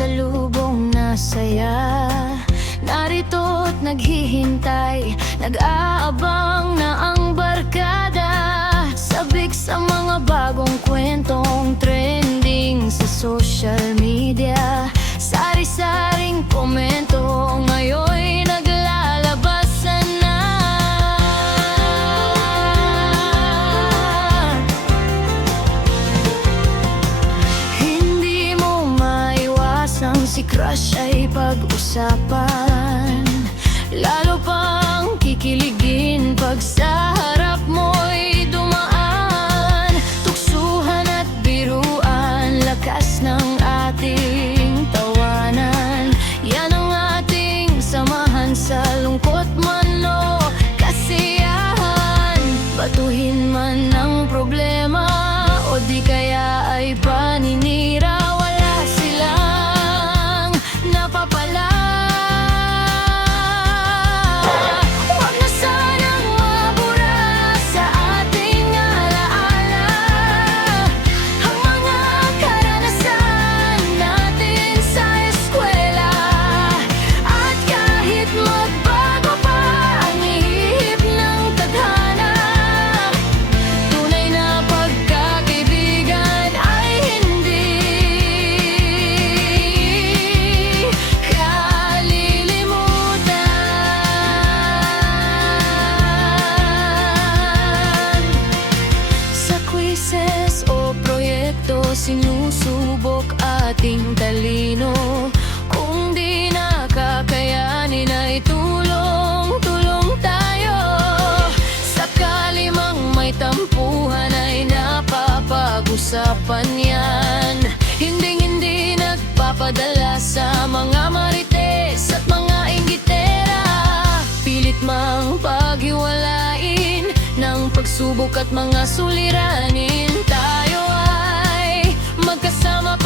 pasalubong na saya. Narito't naghihintay, nag-aabang na ang barkada. Sabik sa mga bagong kwentong trending sa social media. Sari-saring komento ngayon'y naglalabasan na. Hindi mo maiwasang si crush ay pag-usapan. Lalo pang kikiligin pag sa harap mo'y dumaan. Tuksuhan at biruan, lakas ng ating tawanan. Yan ang ating samahan sa lungkot man o kasiyahan. Batuhin man ang problema o di kaya ay paninira, wala silang napapala. Huwag na sanang mabura sa ating alaala ang mga karanasan natin sa eskwela. At kahit magbago pa ang ihip ng tadhana, tunay na pagkakaibigan ay hindi kalilimutan. Sa quizzes o proyekto, sinusubok ating talino. Kung di nakakayanin ay tulong-tulong tayo. Sakali mang may tampuhan ay napapag-usapan yan. Hinding-hindi nagpapadala sa mga marites at mga inggitera. Pilit mang paghiwalain ng pagsubok at mga suliranin. Tayo ay magkasama